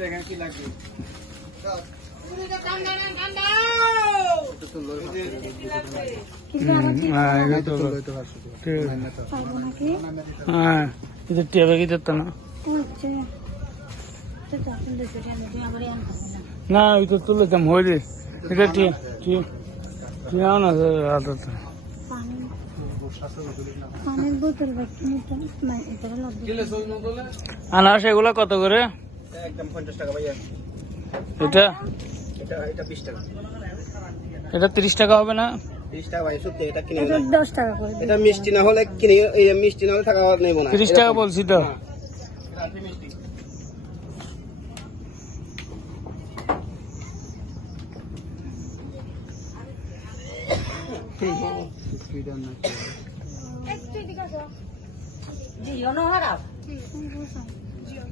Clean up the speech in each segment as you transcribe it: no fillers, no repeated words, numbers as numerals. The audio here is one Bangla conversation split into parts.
দেখেন কি লাগবে। না ওই তো তুলে দাম হইলে এটা ঠিক ঠিক ঠিক না আনারস এগুলা কত করে? একদম 50 টাকা ভাইয়া। এটা এটা 20 টাকা। এটা 30 টাকা হবে না? 30 টাকা ভাই সত্যি এটা কিনে এটা 10 টাকা করে এটা মিষ্টি না হলে কিনে এই মিষ্টি না হলে টাকা নেব না। 30 টাকা বলছি তো। রাতে মিষ্টি।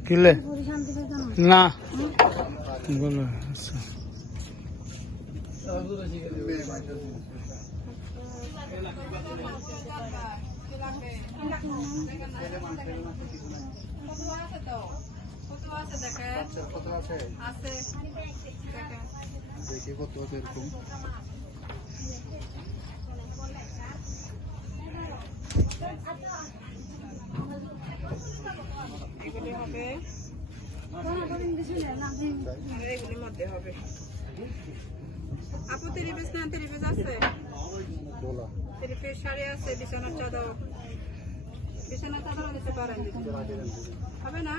কিলে না বলো আচ্ছা দেখি কত আছে এরকম। এগুলির মধ্যে হবে। আপু তেরিপিস না তেরিপিস আছে? তেরিপিস শাড়ি আছে, বিছানার চাদর দিতে পারেন, হবে না?